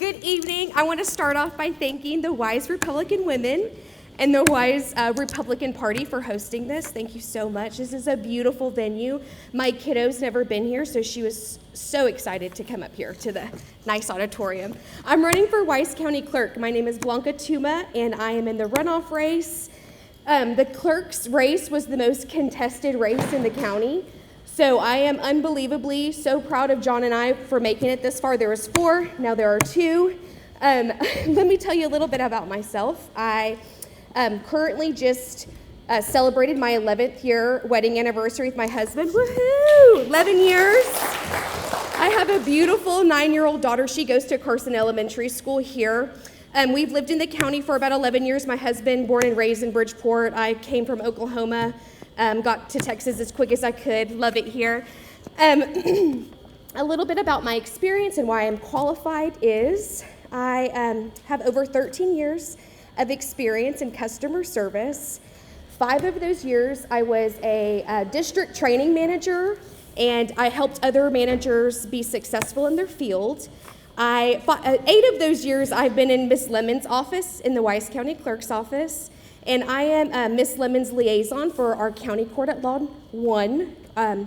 Good evening. I want to start off by thanking the Wise Republican Women and the Wise Republican Party for hosting this. Thank you so much. This is a beautiful venue. My kiddo's never been here, so she was so excited to come up here to the nice auditorium. I'm running for Wise County Clerk. My name is Blanca Tuma, and I am in the runoff race. The clerk's race was the most contested race in the county. So I am unbelievably so proud of John and I for making it this far. There was 4, now there are 2. Let me tell you a little bit about myself. I currently just celebrated my 11th year wedding anniversary with my husband. Woohoo! 11 years. I have a beautiful 9-year-old daughter. She goes to Carson Elementary School here. We've lived in the county for about 11 years. My husband, born and raised in Bridgeport. I came from Oklahoma. Got to Texas as quick as I could. Love it here. A little bit about my experience and why I'm qualified is I have over 13 years of experience in customer service. 5 of those years I was a district training manager, and I helped other managers be successful in their field. 8 of those years I've been in Miss Lemon's office, in the Wise County Clerk's office. And I am Miss Lemon's liaison for our County Court at Law 1,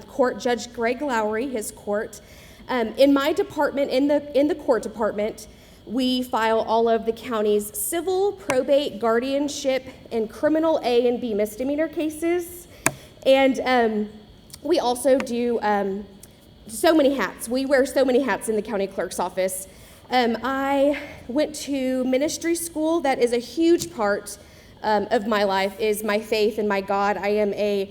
Court Judge Greg Lowry, his court. In my department, in the court department, we file all of the county's civil, probate, guardianship, and criminal A and B misdemeanor cases. And we also do so many hats. We wear so many hats in the county clerk's office. I went to ministry school. That is a huge part of my life, is my faith and my God. I am a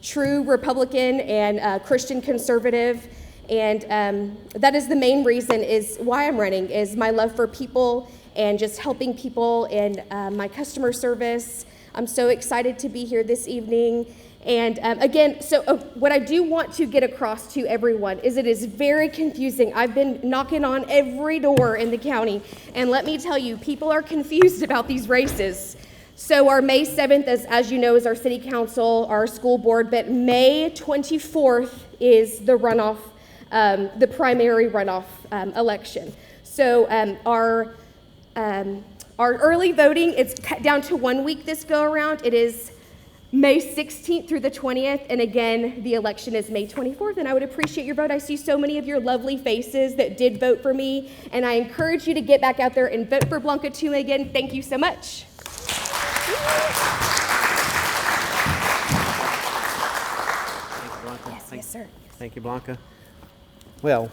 true Republican and Christian conservative, and that is the main reason is why I'm running, is my love for people and just helping people and my customer service. I'm so excited to be here this evening. And again, so what I do want to get across to everyone is it is very confusing. I've been knocking on every door in the county, and let me tell you, people are confused about these races. So our May 7th, as you know, is our city council, our school board, but May 24th is the runoff, the primary runoff election. So our early voting, it's cut down to 1 week this go around. It is May 16th through the 20th, and again, the election is May 24th, and I would appreciate your vote. I see so many of your lovely faces that did vote for me, and I encourage you to get back out there and vote for Blanca Tuma again. Thank you so much. Thank you, Blanca. Yes, sir. Thank you, Blanca. Well,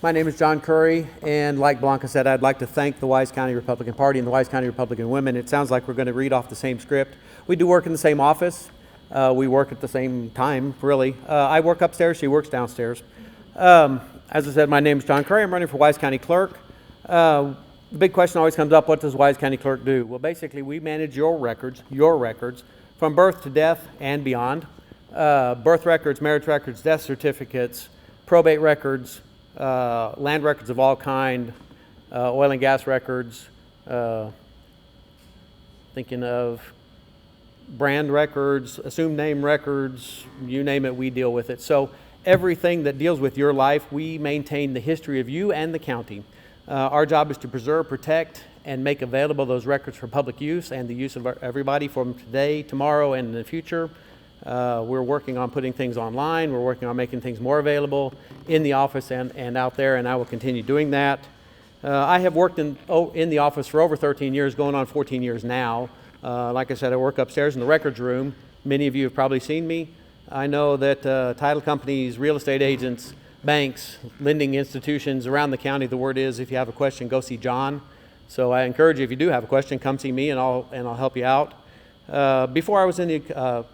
my name is John Curry, and like Blanca said, I'd like to thank the Wise County Republican Party and the Wise County Republican Women. It sounds like we're going to read off the same script. We do work in the same office. We work at the same time, really. I work upstairs, she works downstairs. As I said, my name is John Curry. I'm running for Wise County Clerk. The big question always comes up, what does Wise County Clerk do? Well, basically, we manage your records, from birth to death and beyond. Birth records, marriage records, death certificates, probate records, land records of all kind, oil and gas records, thinking of brand records, assumed name records, you name it, we deal with it. So everything that deals with your life, we maintain the history of you and the county. Our job is to preserve, protect, and make available those records for public use and the use of everybody from today, tomorrow, and in the future. We're working on putting things online. We're working on making things more available in the office and out there, and I will continue doing that. I have worked in the office for over 13 years, going on 14 years now. Like I said, I work upstairs in the records room. Many of you have probably seen me. I know that title companies, real estate agents, banks, lending institutions around the county, the word is, if you have a question, go see John. So I encourage you, if you do have a question, come see me and I'll help you out. Before I was in the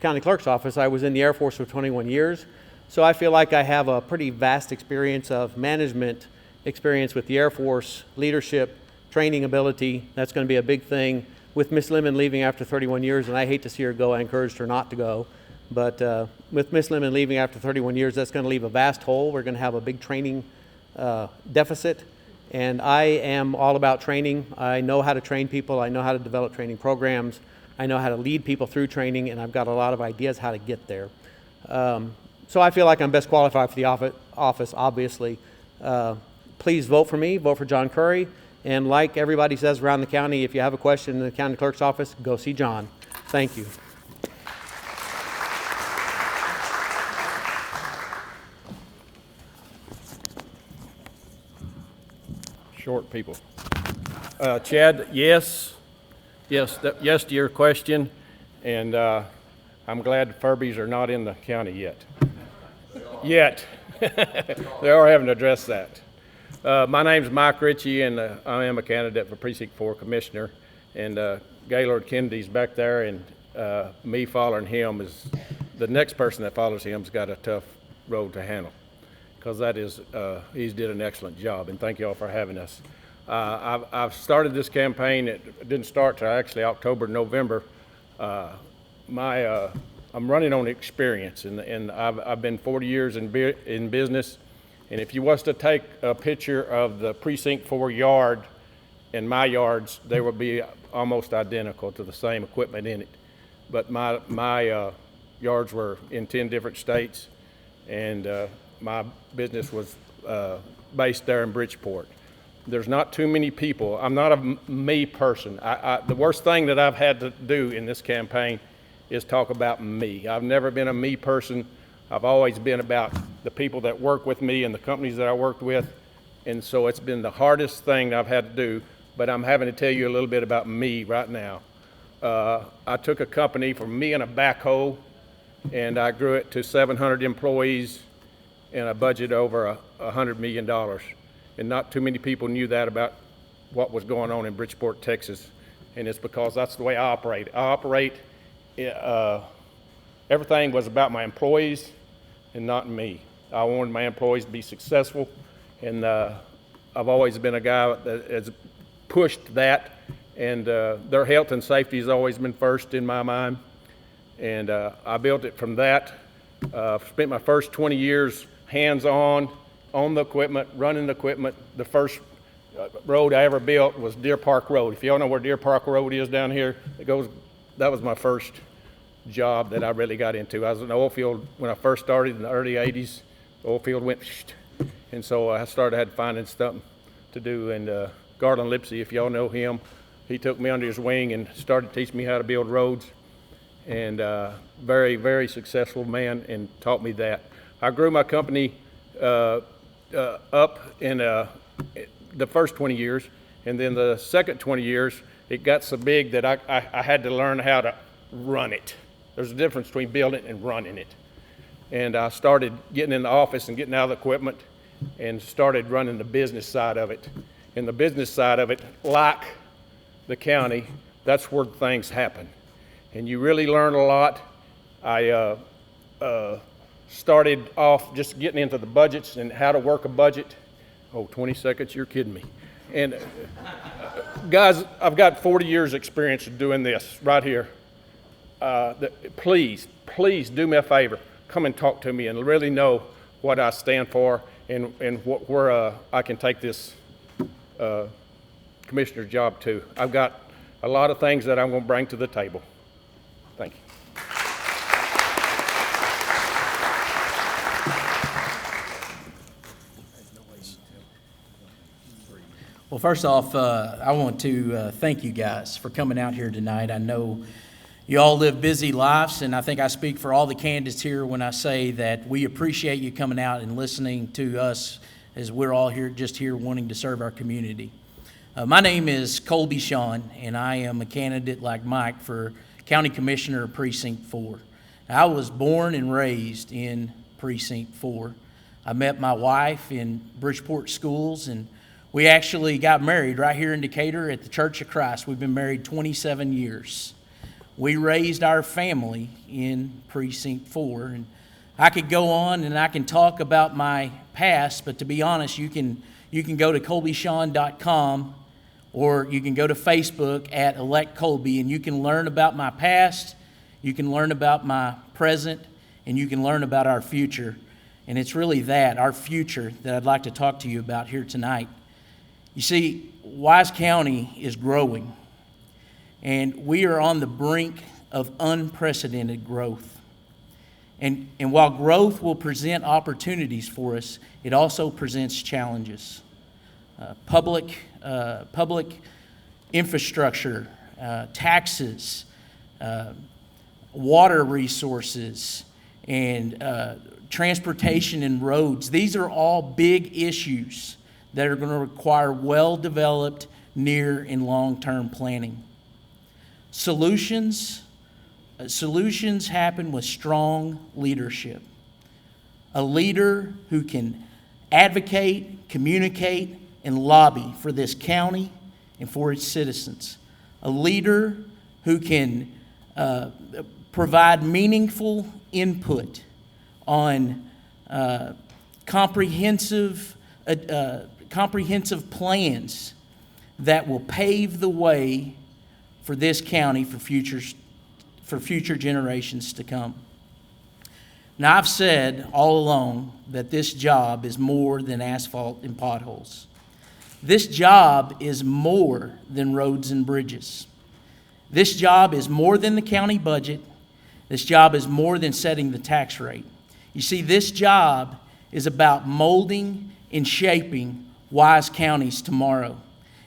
county clerk's office, I was in the Air Force for 21 years. So I feel like I have a pretty vast experience of management experience with the Air Force, leadership, training ability. That's going to be a big thing. With Miss Lemon leaving after 31 years, and I hate to see her go, I encouraged her not to go. But with Miss Lemon leaving after 31 years, that's going to leave a vast hole. We're going to have a big training deficit, and I am all about training. I know how to train people. I know how to develop training programs. I know how to lead people through training, and I've got a lot of ideas how to get there. So I feel like I'm best qualified for the office, obviously. please vote for me, vote for John Curry. And like everybody says around the county, if you have a question in the county clerk's office, go see John. Thank you. Short people. Chad, yes to your question, and I'm glad the Furbies are not in the county yet. They are having to address that. My name's Mike Ritchie, and I am a candidate for Precinct 4 Commissioner, and Gaylord Kennedy's back there, and me following him is, the next person that follows him's got a tough road to handle, because that is, he's did an excellent job, and thank you all for having us. I've started this campaign. It didn't start till actually October, November. I'm running on experience, and I've been 40 years in business. And if you was to take a picture of the Precinct 4 yard and my yards, they would be almost identical to the same equipment in it. But my yards were in 10 different states, and my business was based there in Bridgeport. There's not too many people. I'm not a me person. The worst thing that I've had to do in this campaign is talk about me. I've never been a me person. I've always been about the people that work with me and the companies that I worked with. And so it's been the hardest thing I've had to do, but I'm having to tell you a little bit about me right now. I took a company from me and a backhoe, and I grew it to 700 employees and a budget over $100 million. And not too many people knew that about what was going on in Bridgeport, Texas. And it's because that's the way I operate. Everything was about my employees and not me. I wanted my employees to be successful, and I've always been a guy that has pushed that, and their health and safety has always been first in my mind. And I built it from that. Spent my first 20 years hands-on, on the equipment, running the equipment. The first road I ever built was Deer Park Road. If y'all know where Deer Park Road is down here, that was my first job that I really got into. I was in the oil field when I first started in the early 80s. The oil field went, and so I had finding something to do. And Garland Lipsey, if y'all know him, he took me under his wing and started teaching me how to build roads. And very, very successful man, and taught me that. I grew my company up in the first 20 years, and then the second 20 years, it got so big that I had to learn how to run it. There's a difference between building it and running it. And I started getting in the office and getting out of the equipment and started running the business side of it. And the business side of it, like the county, that's where things happen. And you really learn a lot. I started off just getting into the budgets and how to work a budget. Oh, 20 seconds, you're kidding me. And guys, I've got 40 years experience of doing this right here. Please do me a favor. Come and talk to me and really know what I stand for and where I can take this commissioner's job to. I've got a lot of things that I'm going to bring to the table. Thank you. Well, first off, I want to thank you guys for coming out here tonight. I know you all live busy lives, and I think I speak for all the candidates here when I say that we appreciate you coming out and listening to us as we're all here wanting to serve our community. My name is Colby Sean, and I am a candidate like Mike for County Commissioner of Precinct 4. I was born and raised in Precinct 4. I met my wife in Bridgeport schools, and we actually got married right here in Decatur at the Church of Christ. We've been married 27 years. We raised our family in Precinct 4. And I could go on and I can talk about my past, but to be honest, you can go to colbyshawn.com, or you can go to Facebook at Elect Colby, and you can learn about my past, you can learn about my present, and you can learn about our future. And it's really that, our future, that I'd like to talk to you about here tonight. You see, Wise County is growing, and we are on the brink of unprecedented growth. And while growth will present opportunities for us, it also presents challenges. public infrastructure, taxes, water resources, and transportation and roads. These are all big issues that are going to require well-developed near and long-term planning. Solutions happen with strong leadership. A leader who can advocate, communicate, and lobby for this county and for its citizens. A leader who can provide meaningful input on comprehensive plans that will pave the way for this county for future generations to come. Now, I've said all along that this job is more than asphalt and potholes. This job is more than roads and bridges. This job is more than the county budget. This job is more than setting the tax rate. You see, this job is about molding and shaping Wise County's tomorrow.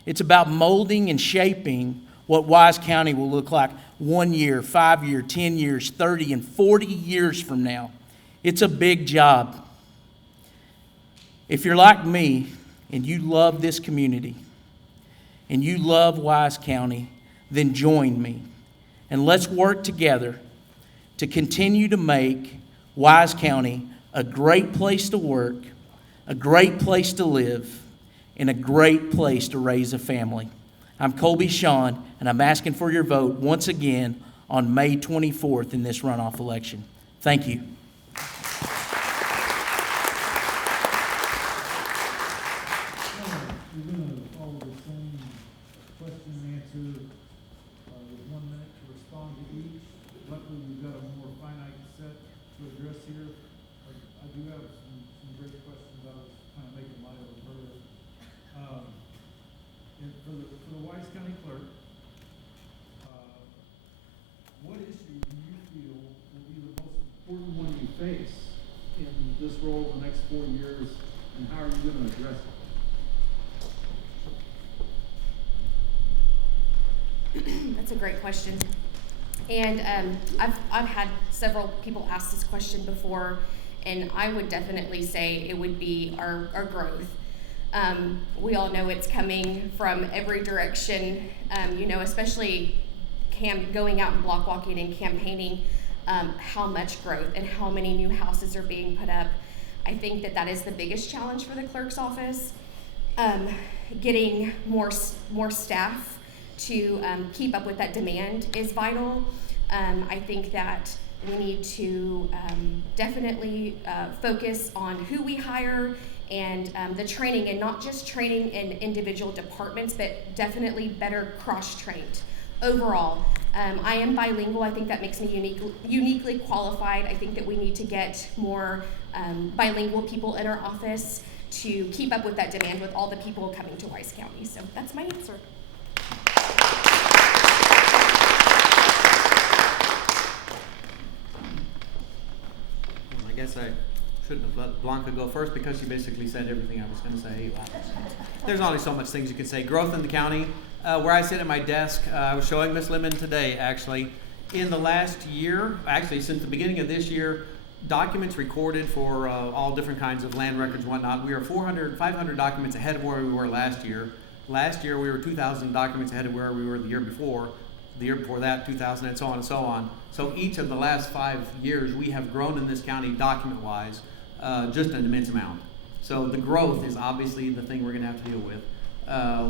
It's about molding and shaping what Wise County will look like 1 year, 5 years, 10 years, 30 and 40 years from now. It's a big job. If you're like me and you love this community and you love Wise County, then join me and let's work together to continue to make Wise County a great place to work, a great place to live, and a great place to raise a family. I'm Colby Shawn, and I'm asking for your vote once again on May 24th in this runoff election. Thank you. We're going to follow the same question and answer with 1 minute to respond to each. Luckily, we've got a more finite set to address here. I do have some great questions. I was kind of making light of them earlier. And for the Wise County Clerk, what issue do you feel will be the most important one you face in this role in the next 4 years, and how are you going to address it? That's a great question. And I've had several people ask this question before, and I would definitely say it would be our growth. We all know it's coming from every direction, especially going out and block walking and campaigning, how much growth and how many new houses are being put up. I think that is the biggest challenge for the clerk's office. Getting more staff to keep up with that demand is vital. I think that we need to definitely focus on who we hire and the training, and not just training in individual departments, but definitely better cross-trained overall. I am bilingual. I think that makes me uniquely qualified. I think that we need to get more bilingual people in our office to keep up with that demand with all the people coming to Wise County. So that's my answer. I guess I shouldn't have let Blanca go first because she basically said everything I was going to say. There's only so much things you can say. Growth in the county. Where I sit at my desk, I was showing Miss Lemon today, actually. In the last year, actually since the beginning of this year, documents recorded for all different kinds of land records and whatnot, we are 500 documents ahead of where we were last year. Last year, we were 2,000 documents ahead of where we were the year before that, 2,000, and so on and so on. So each of the last 5 years, we have grown in this county document-wise just an immense amount. So the growth is obviously the thing we're going to have to deal with.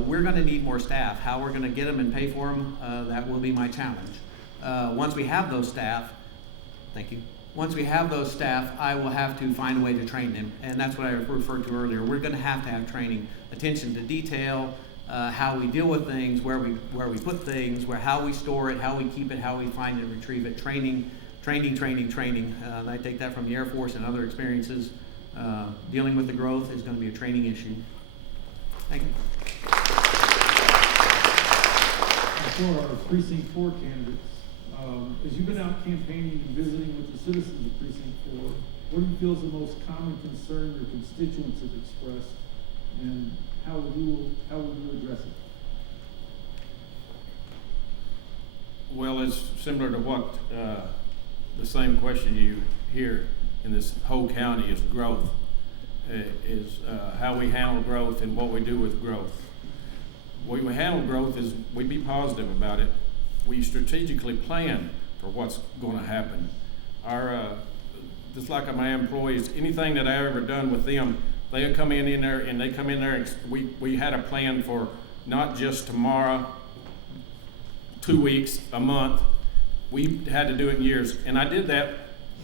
We're going to need more staff. How we're going to get them and pay for them, that will be my challenge. Once we have those staff, thank you. Once we have those staff, I will have to find a way to train them, and that's what I referred to earlier. We're going to have training, attention to detail, how we deal with things, where we put things, how we store it, how we keep it, how we find and retrieve it. Training. And I take that from the Air Force and other experiences. Dealing with the growth is going to be a training issue. Thank you. For our Precinct 4 candidates, as you've been out campaigning and visiting with the citizens of Precinct 4, what do you feel is the most common concern your constituents have expressed and how would you address it? Well, it's similar to what the same question you hear in this whole county is growth, is how we handle growth and what we do with growth. What we handle growth is we be positive about it. We strategically plan for what's going to happen. Just like my employees, anything that I ever done with them, they come in there and they come in there and we had a plan for not just tomorrow, 2 weeks, a month. We had to do it in years, and I did that,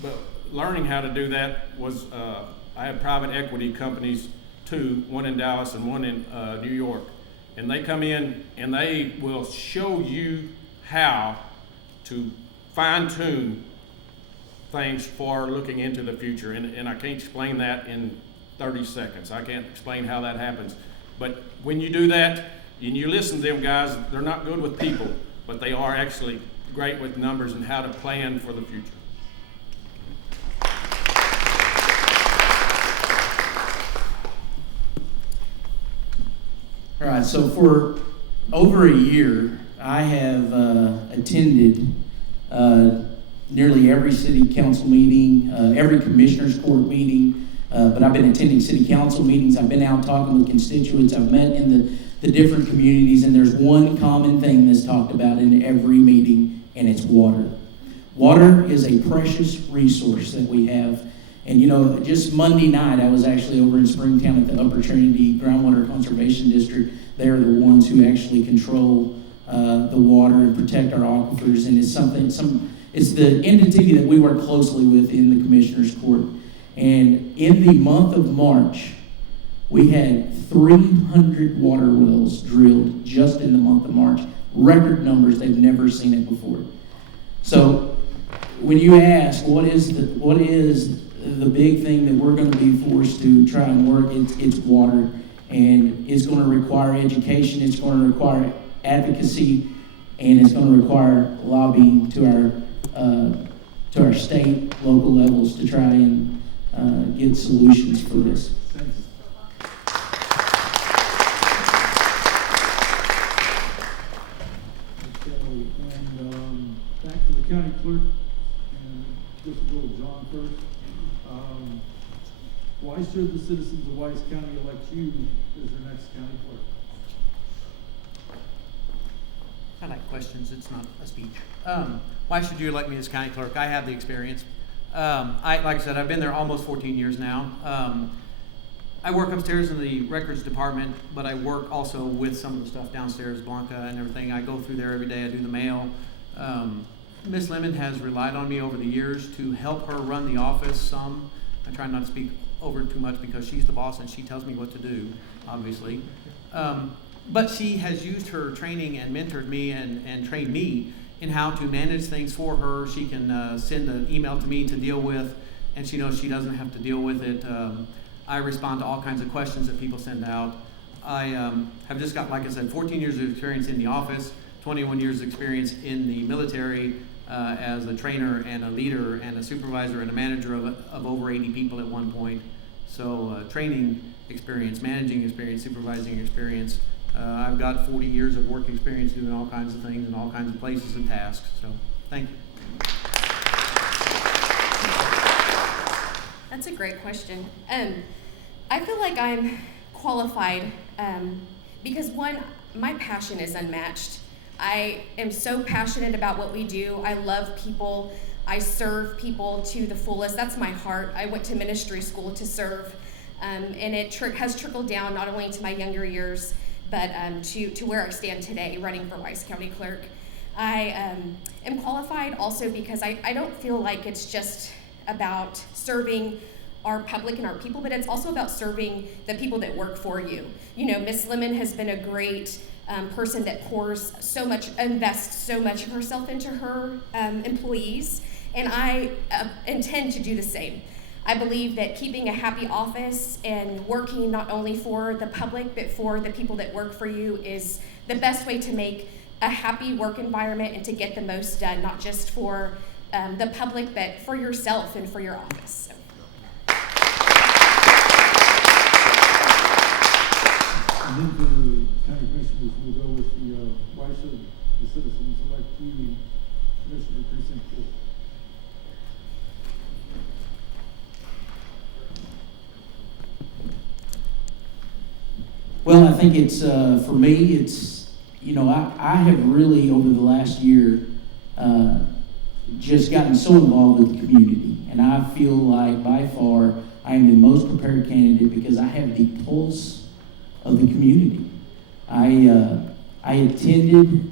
but learning how to do that was, I have private equity companies, two, one in Dallas and one in New York, and they come in and they will show you how to fine-tune things for looking into the future, and I can't explain that in 30 seconds. I can't explain how that happens, but when you do that, and you listen to them guys, they're not good with people, but they are actually great with numbers and how to plan for the future. All right, so for over a year, I have attended nearly every city council meeting, every commissioner's court meeting, but I've been attending city council meetings. I've been out talking with constituents. I've met in the different communities, and there's one common thing that's talked about in every meeting, and it's water. Water is a precious resource that we have. And you know, just Monday night, I was actually over in Springtown at the Upper Trinity Groundwater Conservation District. They're the ones who actually control the water and protect our aquifers, and it's the entity that we work closely with in the Commissioner's Court. And in the month of March, we had 300 water wells drilled just in the month of March. Record numbers, they've never seen it before. So when you ask what is the big thing that we're going to be forced to try and work, it's water. And it's going to require education, it's going to require advocacy, and it's going to require lobbying to our state, local levels to try and get solutions for this. Back to the county clerk, and just go to John first. Why should the citizens of Wise County elect you as their next county clerk? I like questions, it's not a speech. Why should you elect me as county clerk? I have the experience. Like I said, I've been there almost 14 years now. I work upstairs in the records department, but I work also with some of the stuff downstairs, Blanca and everything. I go through there every day, I do the mail. Ms. Lemon has relied on me over the years to help her run the office some. I try not to speak over too much because she's the boss and she tells me what to do, obviously. But she has used her training and mentored me and trained me in how to manage things for her. She can send an email to me to deal with, and she knows she doesn't have to deal with it. I respond to all kinds of questions that people send out. I have just got, like I said, 14 years of experience in the office, 21 years of experience in the military as a trainer and a leader and a supervisor and a manager of over 80 people at one point. So training experience, managing experience, supervising experience. I've got 40 years of work experience doing all kinds of things in all kinds of places and tasks. So thank you. That's a great question. I feel like I'm qualified because one, my passion is unmatched. I am so passionate about what we do. I love people. I serve people to the fullest. That's my heart. I went to ministry school to serve, and it has trickled down not only to my younger years, but to where I stand today, running for Wise County Clerk. I am qualified also because I don't feel like it's just about serving our public and our people, but it's also about serving the people that work for you. You know, Miss Lemon has been a great person that pours so much, invests so much of herself into her employees, and I intend to do the same. I believe that keeping a happy office and working not only for the public, but for the people that work for you is the best way to make a happy work environment and to get the most done, not just for the public, but for yourself and for your office. So. And then for the county commissioners, we'll go with the, why should the citizens elect you, Commissioner Precinct 4? Well, I think it's, for me, it's, I have really, over the last year, just gotten so involved with the community. And I feel like by far, I am the most prepared candidate because I have the pulse of the community. I attended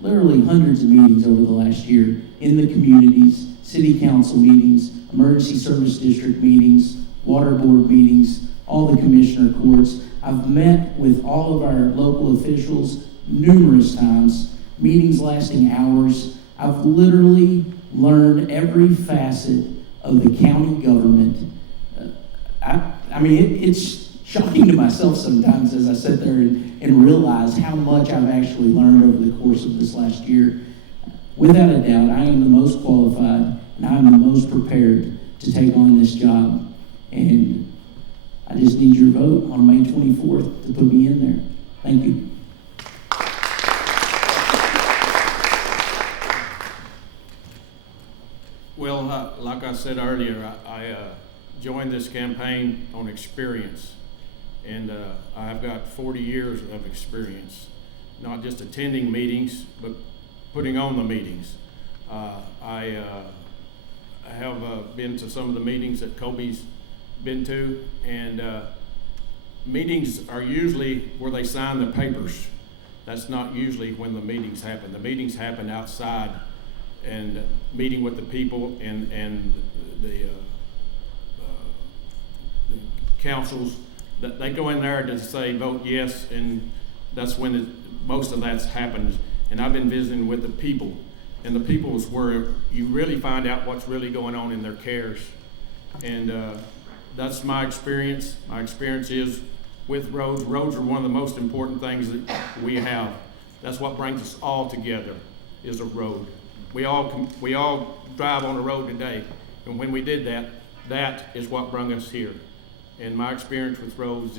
literally hundreds of meetings over the last year in the communities, city council meetings, emergency service district meetings, water board meetings, all the commissioner courts. I've met with all of our local officials numerous times, meetings lasting hours. I've literally learned every facet of the county government. It's shocking to myself sometimes as I sit there and realize how much I've actually learned over the course of this last year. Without a doubt, I am the most qualified and I'm the most prepared to take on this job. And I just need your vote on May 24th to put me in there. Thank you. Well, like I said earlier, I joined this campaign on experience, and I've got 40 years of experience, not just attending meetings, but putting on the meetings. I have been to some of the meetings that Kobe's been to, and meetings are usually where they sign the papers. That's not usually when the meetings happen. The meetings happen outside and meeting with the people and the councils. That they go in there to say vote yes, and that's when most of that's happened. And I've been visiting with the people, and the people is where you really find out what's really going on in their cares. And that's my experience. My experience is with roads. Roads are one of the most important things that we have. That's what brings us all together, is a road. We all drive on the road today, and when we did that, that is what brought us here. And my experience with roads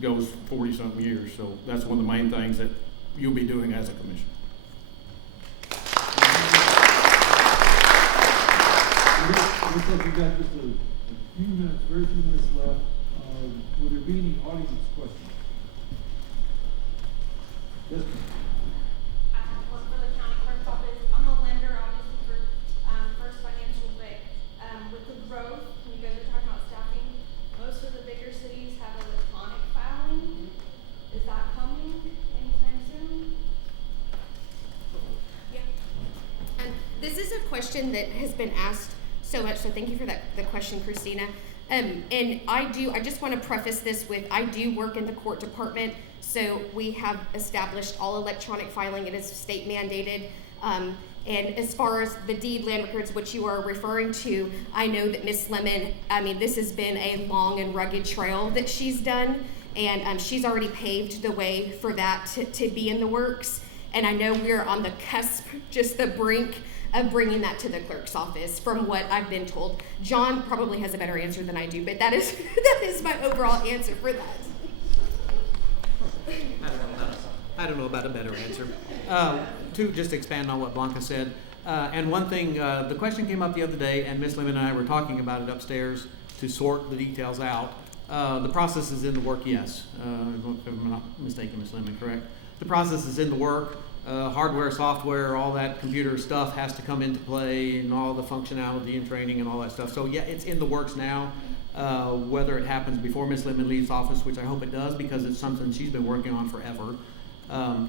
goes 40-something years, so that's one of the main things that you'll be doing as a commissioner. Looks like we've got just a few minutes, very few minutes left. Would there be any audience questions? Yes, ma'am. Work for the county clerk's office. I'm a lender, obviously, for First Financial, but with the growth, when you guys are talking about staffing, most of the bigger cities have electronic filing. Is that coming anytime soon? Yeah. And this is a question that has been asked so much, so thank you for the question, Christina. And I just want to preface this with, I do work in the court department, so we have established all electronic filing. It is state mandated. And as far as the deed land records, which you are referring to, I know that Ms. Lemon, this has been a long and rugged trail that she's done, and she's already paved the way for that to be in the works. And I know we're on the cusp, just the brink of bringing that to the clerk's office, from what I've been told. John probably has a better answer than I do, but that is my overall answer for that. I don't know about a better answer. To just expand on what Blanca said, and one thing, the question came up the other day, and Ms. Lemon and I were talking about it upstairs to sort the details out. The process is in the work, yes. If I'm not mistaken, Ms. Lemon, correct? The process is in the work. Hardware, software, all that computer stuff has to come into play, and all the functionality and training and all that stuff. So yeah, it's in the works now. Whether it happens before Ms. Lemon leaves office, which I hope it does because it's something she's been working on forever,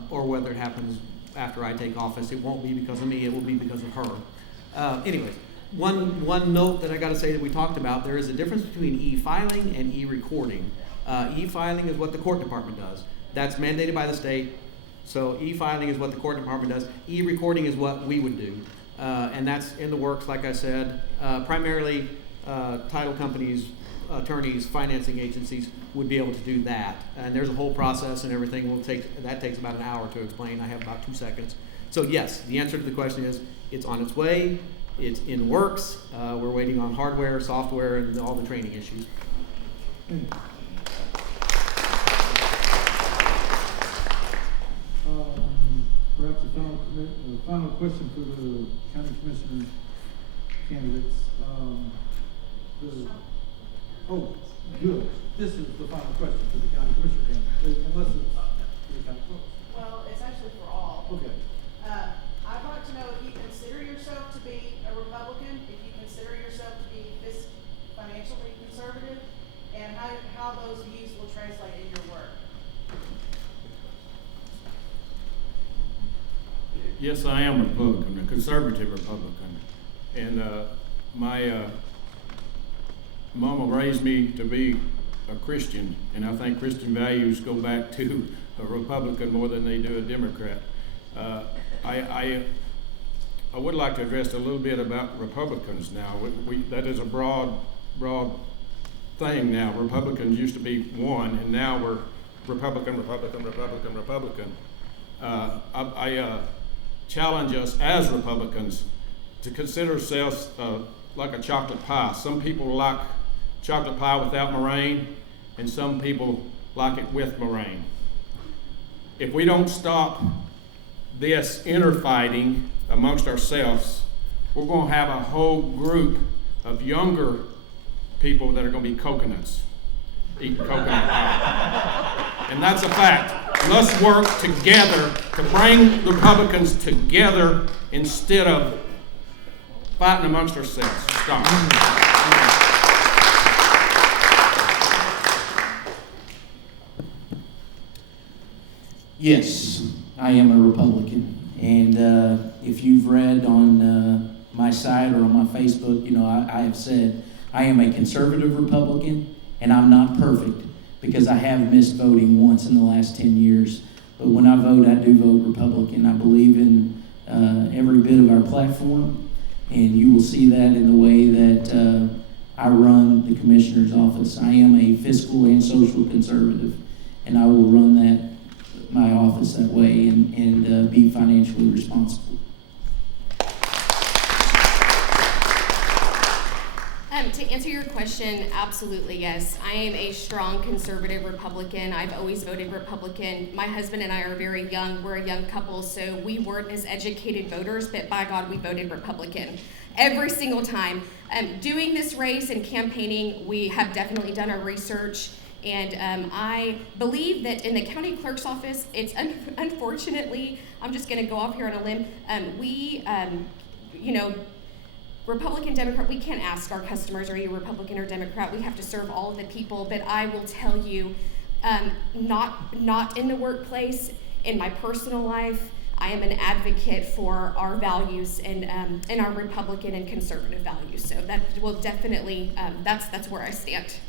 or whether it happens after I take office, it won't be because of me, it will be because of her. Anyways, one note that I got to say that we talked about, there is a difference between e-filing and e-recording. E-filing is what the court department does. That's mandated by the state. So e-filing is what the court department does. E-recording is what we would do. And that's in the works, like I said. Primarily, title companies, attorneys, financing agencies would be able to do that. And there's a whole process and everything. That takes about an hour to explain. I have about 2 seconds. So yes, the answer to the question is it's on its way. It's in works. We're waiting on hardware, software, and all the training issues. final question for the county commissioner candidates. Good. This is the final question for the county commissioner candidates, unless it's for the county clerk. Well, it's actually for all. Okay. I'd like to know if you consider yourself to be a Republican, if you consider yourself to be financially conservative, and how those views will translate in your work. Yes, I am a Republican, a conservative Republican. And my mama raised me to be a Christian, and I think Christian values go back to a Republican more than they do a Democrat. I would like to address a little bit about Republicans now. That is a broad thing now. Republicans used to be one, and now we're Republican. I challenge us as Republicans to consider ourselves like a chocolate pie. Some people like chocolate pie without meringue, and some people like it with meringue. If we don't stop this inner fighting amongst ourselves, we're going to have a whole group of younger people that are going to be coconuts, eating coconut pie. And that's a fact. Let's work together to bring the Republicans together instead of fighting amongst ourselves. Stop. Yes, I am a Republican. And if you've read on my site or on my Facebook, you know, I have said I am a conservative Republican, and I'm not perfect because I have missed voting once in the last 10 years. But when I vote, I do vote Republican. I believe in every bit of our platform, and you will see that in the way that I run the commissioner's office. I am a fiscal and social conservative, and I will run my office that way and be financially responsible. To answer your question, absolutely yes. I am a strong conservative Republican. I've always voted Republican. My husband and I are very young. We're a young couple, so we weren't as educated voters, but by God, we voted Republican every single time. Doing this race and campaigning, we have definitely done our research. And I believe that in the county clerk's office, it's unfortunately, I'm just going to go off here on a limb, Republican, Democrat, we can't ask our customers, are you Republican or Democrat? We have to serve all of the people, but I will tell you, not in the workplace, in my personal life, I am an advocate for our values and our Republican and conservative values. So that will definitely, that's where I stand.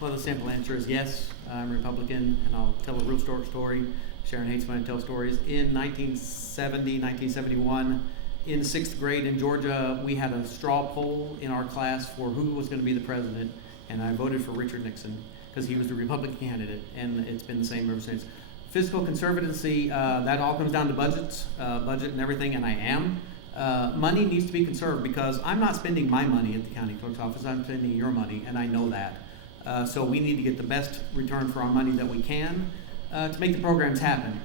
Well, the simple answer is yes, I'm Republican, and I'll tell a real short story. Sharon hates when I tell stories. In 1971, in 6th grade in Georgia, we had a straw poll in our class for who was going to be the president, and I voted for Richard Nixon because he was the Republican candidate, and it's been the same ever since. Fiscal conservacy, that all comes down to budget and everything, and I am. Money needs to be conserved because I'm not spending my money at the county clerk's office, I'm spending your money, and I know that. So we need to get the best return for our money that we can to make the programs happen.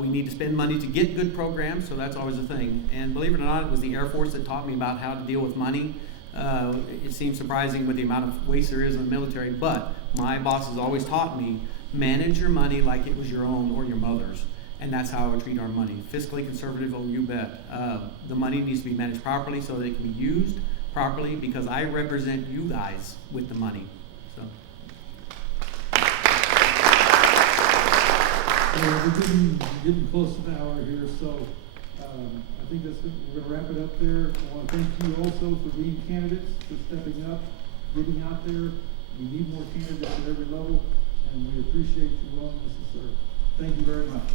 We need to spend money to get good programs, so that's always a thing. And believe it or not, it was the Air Force that taught me about how to deal with money. It seems surprising with the amount of waste there is in the military, but my boss has always taught me, manage your money like it was your own or your mother's. And that's how I would treat our money. Fiscally conservative, oh, you bet. The money needs to be managed properly so that it can be used properly because I represent you guys with the money. So. We're getting close to the hour here, so I think we're going to wrap it up there. I want to thank you also for being candidates, for stepping up, getting out there. We need more candidates at every level, and we appreciate your willingness to serve. Thank you very much.